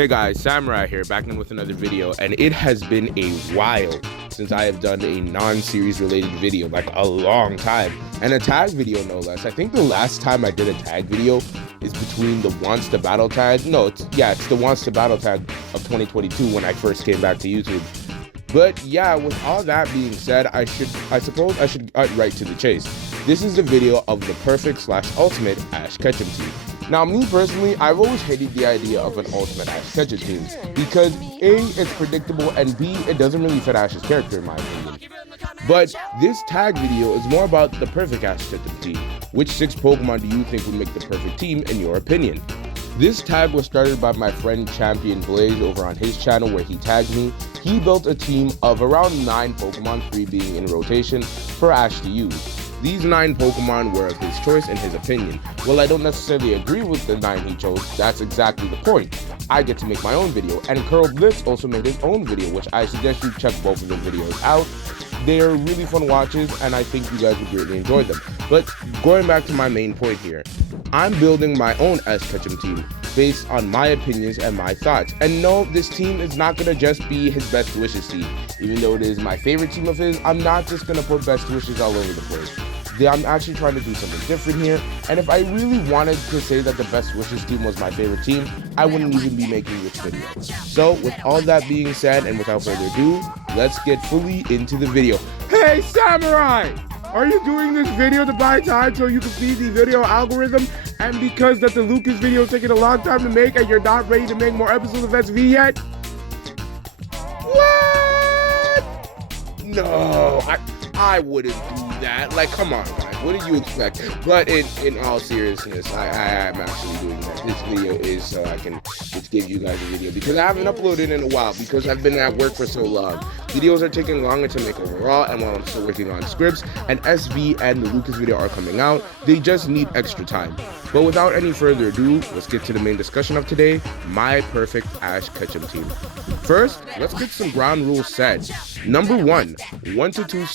Hey guys, Samurai here, back in with another video, and it has been a while since I have done a non-series related video, like a long time, and a tag video no less. I think the last time I did a tag video is between the Wants to Battle tag, it's the Wants to Battle tag of 2022 when I first came back to YouTube. But yeah, with all that being said, I suppose I should get right to the chase. This is the video of the perfect / ultimate Ash Ketchum team. Now, me personally, I've always hated the idea of an ultimate Ash Ketchum team because A, it's predictable, and B, it doesn't really fit Ash's character in my opinion. But this tag video is more about the perfect Ash Ketchum team. Which 6 Pokemon do you think would make the perfect team in your opinion? This tag was started by my friend Champion Blaze over on his channel where he tagged me. He built a team of around 9 Pokemon, 3 being in rotation, for Ash to use. These 9 Pokemon were of his choice in his opinion. While I don't necessarily agree with the 9 he chose, that's exactly the point. I get to make my own video, and Curl Blitz also made his own video, which I suggest you check both of the videos out. They are really fun watches, and I think you guys would greatly enjoy them. But going back to my main point here, I'm building my own Ash Ketchum team based on my opinions and my thoughts. And no, this team is not gonna just be his best wishes team. Even though it is my favorite team of his, I'm not just gonna put best wishes all over the place. I'm actually trying to do something different here, and if I really wanted to say that the best wishes team was my favorite team, I wouldn't even be making this video. So with all that being said, and without further ado, let's get fully into the video. Hey Samurai! Are you doing this video to buy time so you can feed the video algorithm? And because that the Lucas video is taking a long time to make and you're not ready to make more episodes of SV yet? What? No, I wouldn't do that. Like, come on, guys. What did you expect? But in all seriousness, I am actually doing that. This video is so I can just give you guys a video because I haven't uploaded in a while because I've been at work for so long. Videos are taking longer to make overall, and while I'm still working on scripts, and SV and the Lucas video are coming out, they just need extra time. But without any further ado, let's get to the main discussion of today, my perfect Ash Ketchum team. First, let's get some ground rules set. Number 1, 1 to 2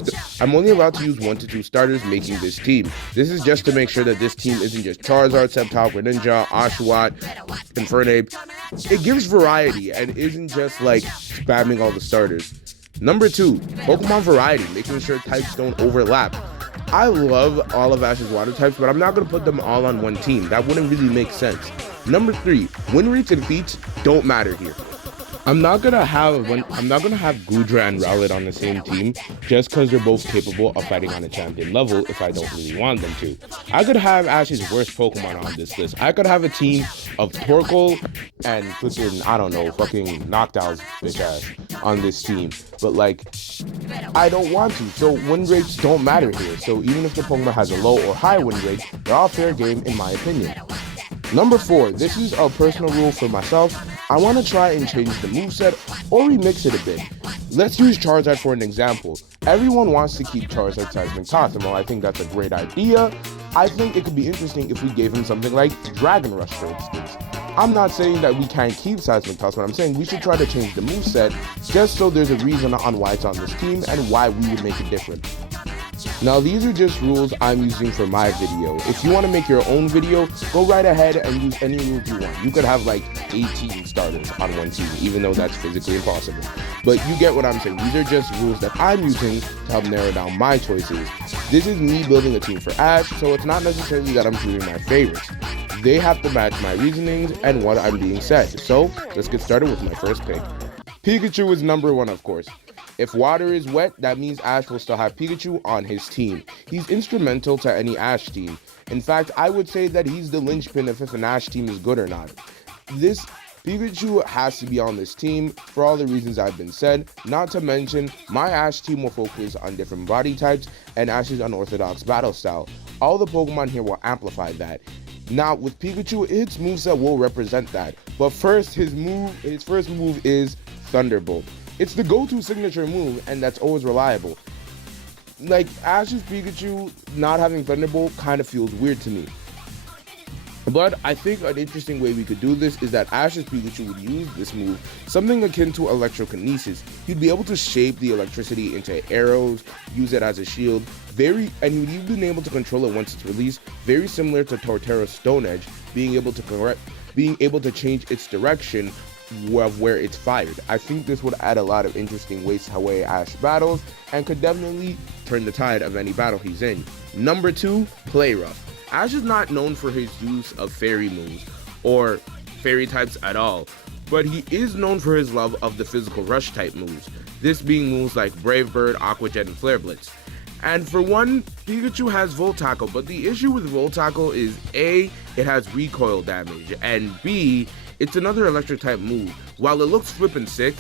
I'm only allowed to use 1 to 2 starters making this team. This is just to make sure that this team isn't just Charizard, Sceptile, Greninja, Oshawott, Infernape. It gives variety and isn't just like spamming all the starters. Number 2, Pokemon variety, making sure types don't overlap. I love all of Ash's water types, but I'm not going to put them all on one team. That wouldn't really make sense. Number 3, win rates and feats don't matter here. I'm not gonna have Goodra and Rowlet on the same team just because they're both capable of fighting on a champion level if I don't really want them to. I could have Ash's worst Pokemon on this list. I could have a team of Torkoal and fucking Noctowl's bitch ass on this team. But like, I don't want to. So win rates don't matter here. So even if the Pokemon has a low or high win rate, they're all fair game in my opinion. Number 4, this is a personal rule for myself. I want to try and change the moveset or remix it a bit. Let's use Charizard for an example. Everyone wants to keep Charizard Seismic Toss, and while I think that's a great idea, I think it could be interesting if we gave him something like Dragon Rush, for instance. I'm not saying that we can't keep Seismic Toss, but I'm saying we should try to change the moveset just so there's a reason on why it's on this team and why we would make it different. Now these are just rules I'm using for my video. If you want to make your own video, go right ahead and use any rules you want. You could have like 18 starters on one team, even though that's physically impossible. But you get what I'm saying. These are just rules that I'm using to help narrow down my choices. This is me building a team for Ash, so it's not necessarily that I'm choosing my favorites. They have to match my reasonings and what I'm being said. So let's get started with my first pick. Pikachu is number 1, of course. If water is wet, that means Ash will still have Pikachu on his team. He's instrumental to any Ash team. In fact, I would say that he's the linchpin if an Ash team is good or not. This Pikachu has to be on this team for all the reasons I've been said, not to mention my Ash team will focus on different body types and Ash's unorthodox battle style. All the Pokemon here will amplify that. Now with Pikachu, its moveset will represent that. But first, his first move is Thunderbolt. It's the go-to signature move, and that's always reliable. Like, Ash's Pikachu not having Thunderbolt kind of feels weird to me. But I think an interesting way we could do this is that Ash's Pikachu would use this move, something akin to electrokinesis. He'd be able to shape the electricity into arrows, use it as a shield, and he would even be able to control it once it's released, very similar to Torterra's Stone Edge, being able to change its direction where it's fired. I think this would add a lot of interesting ways to how Ash battles and could definitely turn the tide of any battle he's in. Number 2, Play Rough. Ash is not known for his use of fairy moves or fairy types at all, but he is known for his love of the physical rush type moves, this being moves like Brave Bird, Aqua Jet, and Flare Blitz. And for one, Pikachu has Volt Tackle, but the issue with Volt Tackle is A, it has recoil damage, and B, it's another electric type move. While it looks flippin' sick,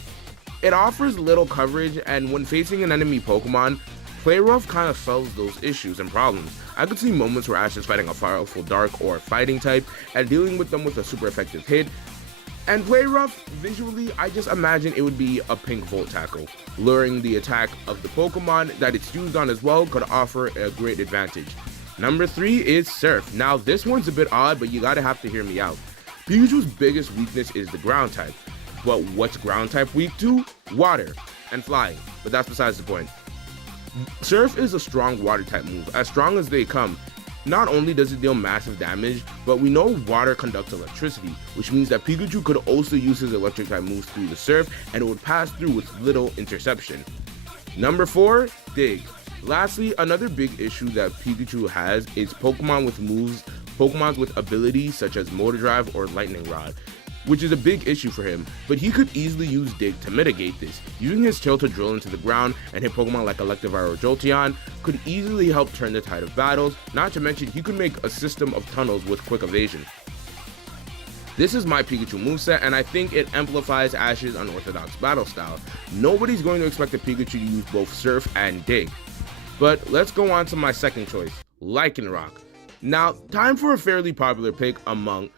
it offers little coverage, and when facing an enemy Pokemon, Play Rough kind of solves those issues and problems. I could see moments where Ash is fighting a powerful Dark or Fighting type and dealing with them with a super effective hit. And Play Rough, visually, I just imagine it would be a pink Volt Tackle. Luring the attack of the Pokemon that it's used on as well could offer a great advantage. Number 3 is Surf. Now this one's a bit odd, but you gotta have to hear me out. Pikachu's biggest weakness is the ground type. But what's ground type weak to? Water and flying, but that's besides the point. Surf is a strong water type move, as strong as they come. Not only does it deal massive damage, but we know water conducts electricity, which means that Pikachu could also use his electric type moves through the Surf and it would pass through with little interception. Number 4, Dig. Lastly, another big issue that Pikachu has is Pokemon with abilities such as Motor Drive or Lightning Rod, which is a big issue for him, but he could easily use Dig to mitigate this. Using his tail to drill into the ground and hit Pokemon like Electivire or Jolteon could easily help turn the tide of battles, not to mention he could make a system of tunnels with quick evasion. This is my Pikachu moveset, and I think it amplifies Ash's unorthodox battle style. Nobody's going to expect a Pikachu to use both Surf and Dig. But let's go on to my second choice, Lycanroc. Now, time for a fairly popular pick among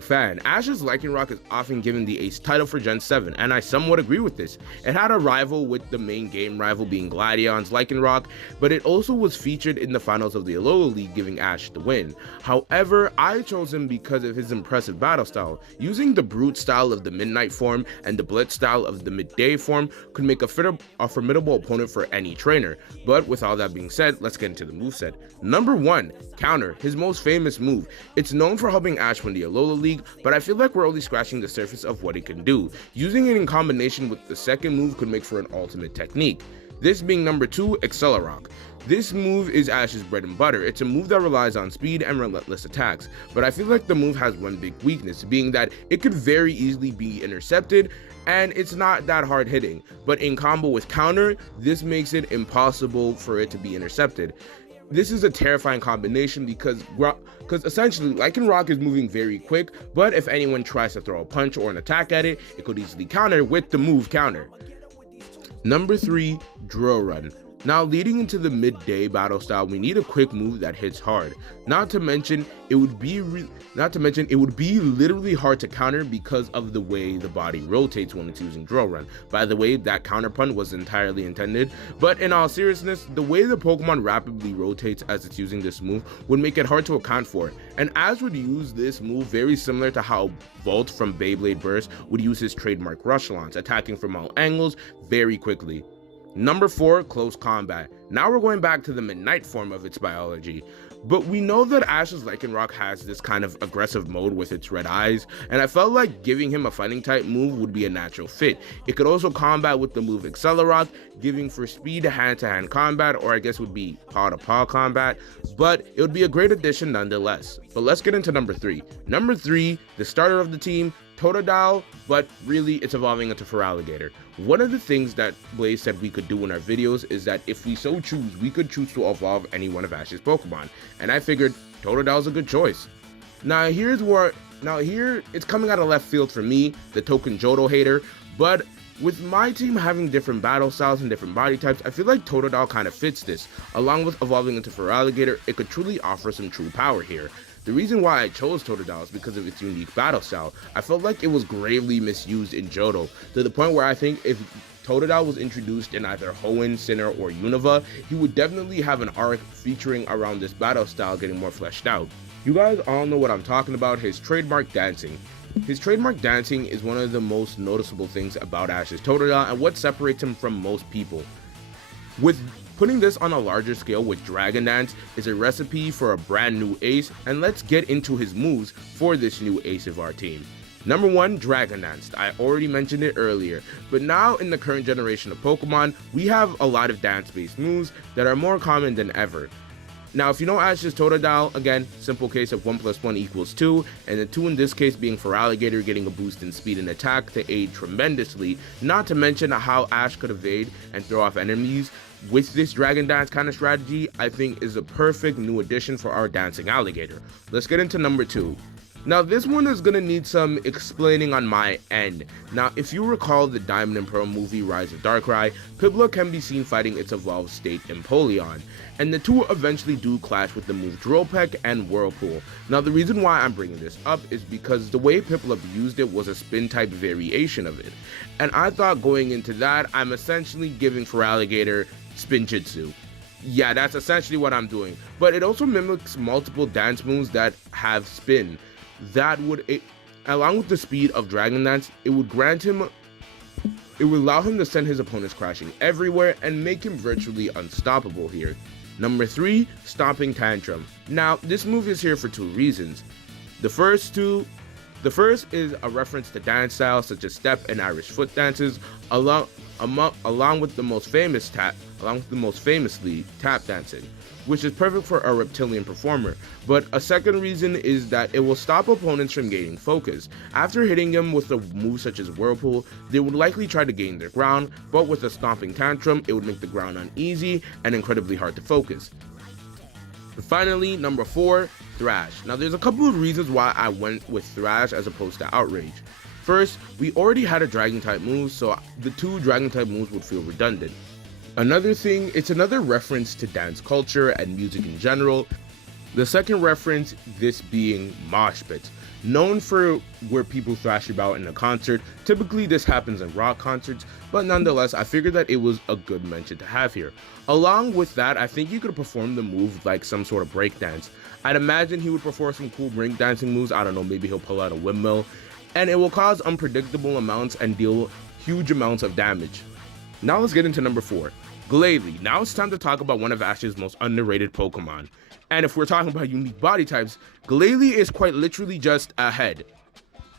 fans. Ash's Lycanroc is often given the ace title for Gen 7, and I somewhat agree with this. It had a rival with the main game rival being Gladiion's Lycanroc, but it also was featured in the finals of the Alola League, giving Ash the win. However, I chose him because of his impressive battle style. Using the Brute style of the Midnight form and the Blitz style of the Midday form could make a formidable opponent for any trainer. But with all that being said, let's get into the moveset. Number 1, Counter, his most famous move. It's known for helping Ash win the Alola League, but I feel like we're only scratching the surface of what it can do. Using it in combination with the second move could make for an ultimate technique. This being number 2, Accelerock. This move is Ash's bread and butter. It's a move that relies on speed and relentless attacks, but I feel like the move has one big weakness, being that it could very easily be intercepted, and it's not that hard hitting. But in combo with Counter, this makes it impossible for it to be intercepted. This is a terrifying combination because essentially Lycanroc is moving very quick, but if anyone tries to throw a punch or an attack at it, it could easily counter with the move Counter. Number 3, Drill Run. Now, leading into the midday battle style, we need a quick move that hits hard. Not to mention, it would be literally hard to counter because of the way the body rotates when it's using Drill Run. By the way, that counter pun was entirely intended, but in all seriousness, the way the Pokemon rapidly rotates as it's using this move would make it hard to account for. And Ash would use this move very similar to how Volt from Beyblade Burst would use his trademark Rush Launch, attacking from all angles very quickly. Number 4, Close Combat. Now we're going back to the Midnight form of its biology. But we know that Ash's Lycanroc has this kind of aggressive mode with its red eyes, and I felt like giving him a fighting type move would be a natural fit. It could also combat with the move Accelerock, giving for speed hand-to-hand combat, or I guess would be paw-to-paw combat, but it would be a great addition nonetheless. But let's get into number 3. Number 3, the starter of the team, Totodile, but really it's evolving into Feraligatr. One of the things that Blaze said we could do in our videos is that if we so choose, we could choose to evolve any one of Ash's Pokemon, and I figured Totodile's a good choice. Now here it's coming out of left field for me, the token Johto hater, but with my team having different battle styles and different body types, I feel like Totodile kind of fits this. Along with evolving into Feraligatr, it could truly offer some true power here. The reason why I chose Totodile is because of its unique battle style. I felt like it was gravely misused in Johto, to the point where I think if Totodile was introduced in either Hoenn, Sinnoh, or Unova, he would definitely have an arc featuring around this battle style getting more fleshed out. You guys all know what I'm talking about, his trademark dancing. His trademark dancing is one of the most noticeable things about Ash's Totodile and what separates him from most people. With putting this on a larger scale with Dragon Dance is a recipe for a brand new ace, and let's get into his moves for this new ace of our team. Number 1, Dragon Dance. I already mentioned it earlier, but now in the current generation of Pokemon, we have a lot of dance-based moves that are more common than ever. Now, if you know Ash's Totodile, again, simple case of 1 + 1 = 2, and the 2 in this case being for Alligator getting a boost in speed and attack to aid tremendously, not to mention how Ash could evade and throw off enemies with this Dragon Dance kind of strategy, I think is a perfect new addition for our dancing Alligator. Let's get into number 2. Now, this one is going to need some explaining on my end. Now, if you recall the Diamond and Pearl movie Rise of Darkrai, Piplup can be seen fighting its evolved state Empoleon, and the two eventually do clash with the move Drill Peck and Whirlpool. Now, the reason why I'm bringing this up is because the way Piplup used it was a spin type variation of it, and I thought going into that, I'm essentially giving Feraligatr Spin Jitsu. Yeah, that's essentially what I'm doing, but it also mimics multiple dance moves that have spin. That would, along with the speed of Dragon Dance, it would allow him to send his opponents crashing everywhere and make him virtually unstoppable here. Number 3, Stomping Tantrum. Now, this move is here for 2 reasons. The first is a reference to dance styles such as step and Irish foot dances, along with the most famously tap dancing, which is perfect for a reptilian performer. But a second reason is that it will stop opponents from gaining focus. After hitting them with a move such as Whirlpool, they would likely try to gain their ground, but with a Stomping Tantrum, it would make the ground uneasy and incredibly hard to focus. And finally, number 4, Thrash. Now, there's a couple of reasons why I went with Thrash as opposed to Outrage. First, we already had a Dragon type move, so the 2 Dragon type moves would feel redundant. Another thing, it's another reference to dance culture and music in general. The second reference, this being mosh pits, known for where people thrash about in a concert. Typically this happens in rock concerts, but nonetheless, I figured that it was a good mention to have here. Along with that, I think you could perform the move like some sort of breakdance. I'd imagine he would perform some cool breakdancing moves. I don't know, maybe he'll pull out a windmill, and it will cause unpredictable amounts and deal huge amounts of damage. Now let's get into number 4. Glalie. Now it's time to talk about one of Ash's most underrated Pokemon. And if we're talking about unique body types, Glalie is quite literally just a head.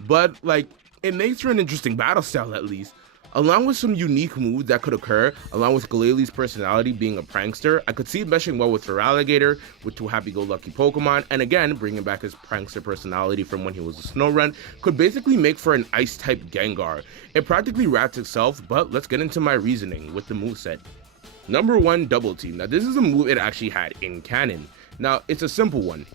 But, like, it makes for an interesting battle style at least. Along with some unique moves that could occur, along with Glalie's personality being a prankster, I could see it meshing well with Feraligatr, with 2 happy-go-lucky Pokemon, and again, bringing back his prankster personality from when he was a Snorunt, could basically make for an Ice-type Gengar. It practically wraps itself, but let's get into my reasoning with the moveset. Number 1, Double Team. Now, this is a move it actually had in canon. Now, it's a simple one,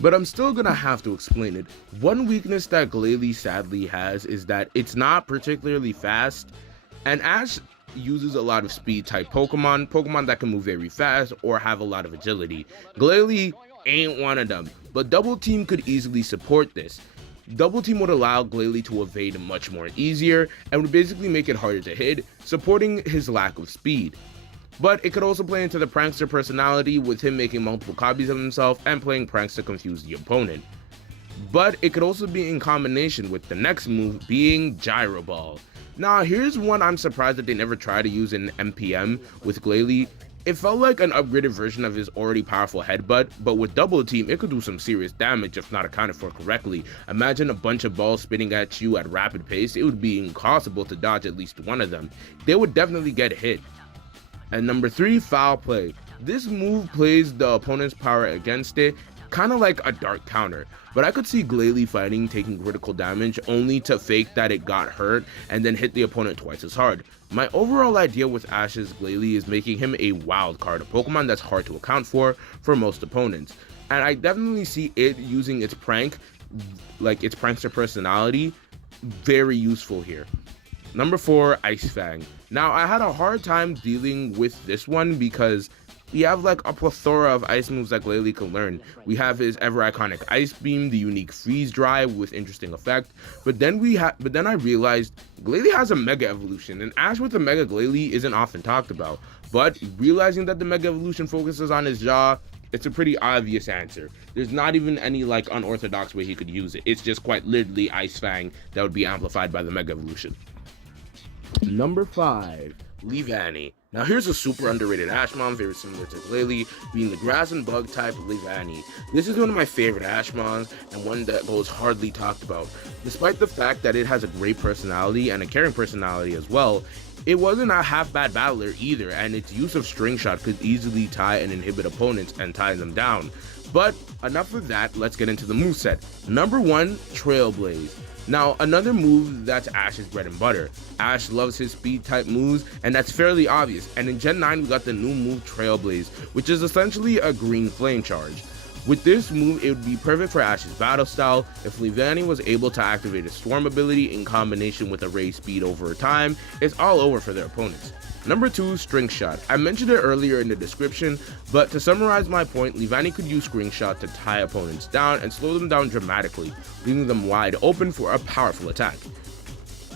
but I'm still gonna have to explain it. One weakness that Glalie sadly has is that it's not particularly fast, and Ash uses a lot of speed type Pokemon that can move very fast or have a lot of agility. Glalie ain't one of them, but Double Team could easily support this. Double Team would allow Glalie to evade much more easier and would basically make it harder to hit, supporting his lack of speed. But it could also play into the prankster personality with him making multiple copies of himself and playing pranks to confuse the opponent. But it could also be in combination with the next move being Gyro Ball. Now here's one I'm surprised that they never tried to use in MPM with Glalie. It felt like an upgraded version of his already powerful headbutt, but with Double Team it could do some serious damage if not accounted for correctly. Imagine a bunch of balls spinning at you at rapid pace. It would be impossible to dodge at least one of them. They would definitely get hit. And number 3, Foul Play. This move plays the opponent's power against it, kind of like a dark counter, but I could see Glalie fighting taking critical damage only to fake that it got hurt and then hit the opponent twice as hard. My overall idea with Ash's Glalie is making him a wild card, a Pokemon that's hard to account for most opponents, and I definitely see it using its prank, like its prankster personality, very useful here. Number 4, Ice Fang. Now, I had a hard time dealing with this one because we have like a plethora of ice moves that Glalie can learn. We have his ever iconic Ice Beam, the unique Freeze Dry with interesting effect, but then I realized Glalie has a Mega Evolution, and Ash with the Mega Glalie isn't often talked about. But realizing that the Mega Evolution focuses on his jaw, it's a pretty obvious answer. There's not even any like unorthodox way he could use it. It's just quite literally Ice Fang that would be amplified by the Mega Evolution. Number 5, Leavanny. Now here's a super underrated Ashmon, very similar to Glalie, being the grass and bug type Leavanny. This is one of my favorite Ashmons, and one that goes hardly talked about. Despite the fact that it has a great personality and a caring personality as well, it wasn't a half bad battler either, and its use of String Shot could easily tie and inhibit opponents and tie them down. But enough of that, let's get into the moveset. Number 1, Trailblaze. Now, another move that's Ash's bread and butter. Ash loves his speed type moves, and that's fairly obvious. And in Gen 9, we got the new move Trailblaze, which is essentially a green flame charge. With this move, it would be perfect for Ash's battle style. If Leavanny was able to activate a Storm ability in combination with a raise speed over time, it's all over for their opponents. Number 2, String Shot. I mentioned it earlier in the description, but to summarize my point, Leavanny could use String Shot to tie opponents down and slow them down dramatically, leaving them wide open for a powerful attack.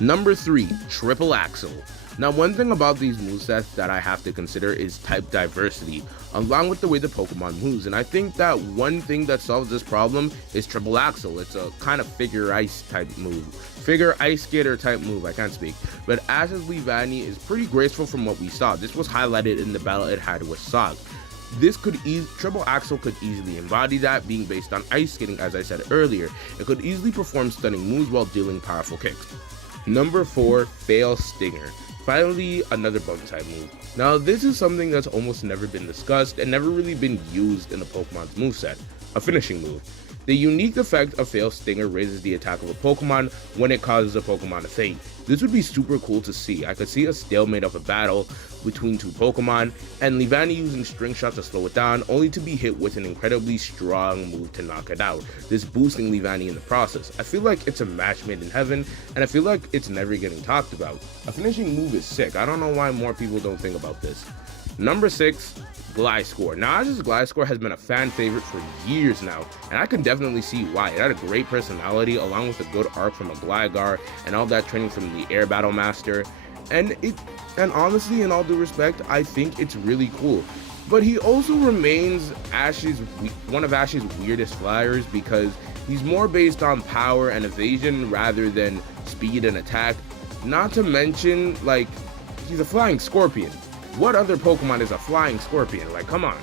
Number 3, Triple Axle. Now, one thing about these movesets that I have to consider is type diversity, along with the way the Pokemon moves, and I think that one thing that solves this problem is Triple Axle. It's a kind of figure ice type move. Figure ice skater type move, I can't speak. But Ash's Leavanny is pretty graceful from what we saw. This was highlighted in the battle it had with Sog. Triple Axle could easily embody that, being based on ice skating as I said earlier. It could easily perform stunning moves while dealing powerful kicks. Number 4, Fail Stinger. Finally, another bug type move. Now, this is something that's almost never been discussed and never really been used in a Pokemon's moveset, a finishing move. The unique effect of Fail Stinger raises the attack of a Pokemon when it causes a Pokemon to faint. This would be super cool to see. I could see a stalemate of a battle between two Pokemon, and Leavanny using String Shot to slow it down, only to be hit with an incredibly strong move to knock it out, this boosting Leavanny in the process. I feel like it's a match made in heaven, and I feel like it's never getting talked about. A finishing move is sick. I don't know why more people don't think about this. Number 6, Gliscor. Now, Ash's Gliscor has been a fan favorite for years now, and I can definitely see why. It had a great personality, along with a good arc from a Gligar, and all that training from the Air Battle Master. And honestly, in all due respect, I think it's really cool. But he also remains one of Ash's weirdest flyers, because he's more based on power and evasion rather than speed and attack. Not to mention, like, he's a flying scorpion. What other Pokemon is a flying scorpion? Like, come on.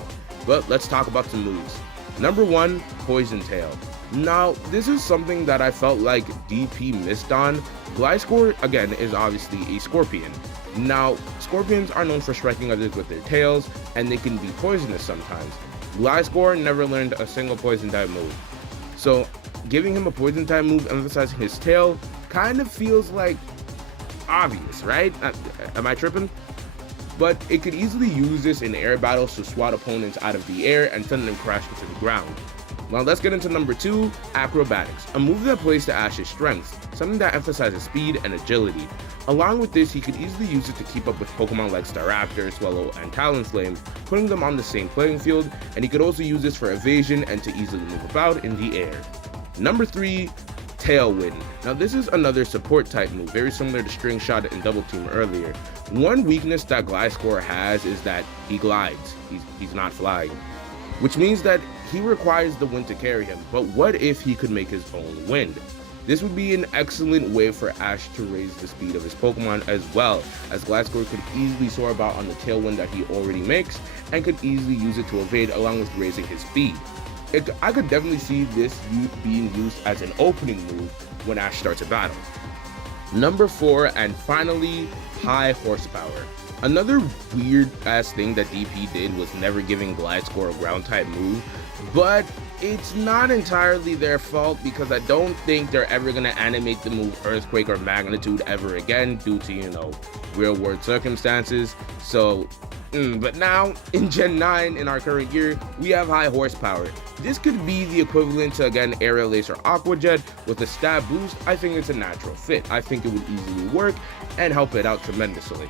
But let's talk about some moves. Number 1, Poison Tail. Now, this is something that I felt like DP missed on. Gliscor, again, is obviously a scorpion. Now, scorpions are known for striking others with their tails, and they can be poisonous sometimes. Gliscor never learned a single poison type move. So, giving him a poison type move emphasizing his tail kind of feels like obvious, right? Am I tripping? But it could easily use this in air battles to swat opponents out of the air and send them crashing to the ground. Now let's get into number 2, Acrobatics, a move that plays to Ash's strengths, something that emphasizes speed and agility. Along with this, he could easily use it to keep up with Pokemon like Staraptor, Swallow, and Talonflame, putting them on the same playing field, and he could also use this for evasion and to easily move about in the air. Number 3, Tailwind. Now this is another support type move, very similar to String Shot and Double Team earlier. One weakness that Gliscor has is that he glides, he's not flying, which means that he requires the wind to carry him. But what if he could make his own wind? This would be an excellent way for Ash to raise the speed of his Pokemon, as well as Gliscor could easily soar about on the tailwind that he already makes, and could easily use it to evade along with raising his speed. I could definitely see this being used as an opening move when Ash starts a battle. Number 4, and finally, High Horsepower. Another weird ass thing that DP did was never giving Gliscor a ground type move, but it's not entirely their fault, because I don't think they're ever going to animate the move Earthquake or Magnitude ever again due to, real world circumstances. So, but now in Gen 9 in our current year, we have High Horsepower. This could be the equivalent to, again, Aerial Ace or Aqua Jet with a stab boost. I think it's a natural fit. I think it would easily work and help it out tremendously.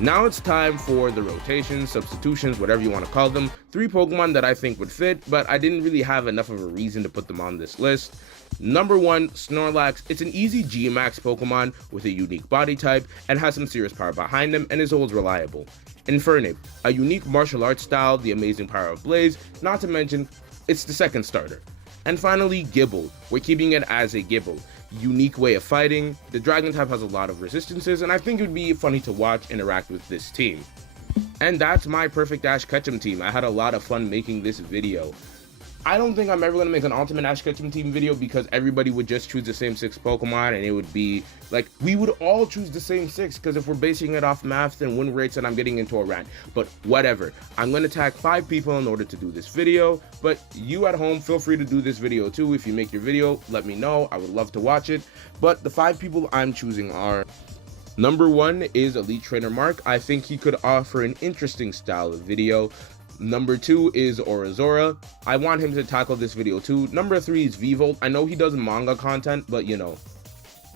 Now it's time for the rotations, substitutions, whatever you want to call them. 3 Pokemon that I think would fit, but I didn't really have enough of a reason to put them on this list. Number 1, Snorlax. It's an easy G-Max Pokemon with a unique body type and has some serious power behind him and is always reliable. Infernape, a unique martial arts style, the amazing power of Blaze, not to mention, it's the second starter. And finally, Gibble. We're keeping it as a Gibble. Unique way of fighting. The Dragon type has a lot of resistances, and I think it would be funny to watch interact with this team. And that's my perfect Ash Ketchum team. I had a lot of fun making this video. I don't think I'm ever going to make an ultimate Ash Ketchum team video because everybody would just choose the same 6 Pokemon, and it would be like, we would all choose the same 6, because if we're basing it off math and win rates, and I'm getting into a rant. But whatever, I'm going to tag 5 people in order to do this video, but you at home, feel free to do this video too. If you make your video, let me know. I would love to watch it. But the 5 people I'm choosing are: number 1 is Elite Trainer Mark. I think he could offer an interesting style of video. Number 2 is Orizora. I want him to tackle this video too. Number 3 is Vivolt. I know he does manga content, but you know,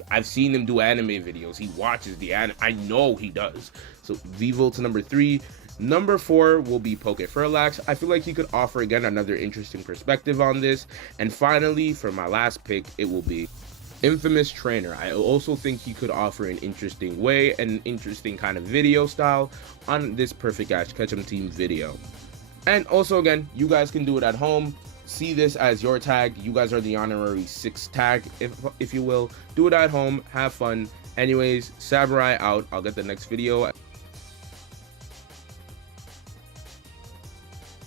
I've seen him do anime videos. He watches the anime. I know he does. So Vivolt's number 3. Number 4 will be Poke Furlax. I feel like he could offer again another interesting perspective on this. And finally, for my last pick, it will be Infamous Trainer. I also think he could offer an interesting way, an interesting kind of video style on this perfect Ash Ketchum team video. And also, again, you guys can do it at home. See this as your tag. You guys are the honorary 6th tag, if you will. Do it at home. Have fun. Anyways, Samurai out. I'll get the next video.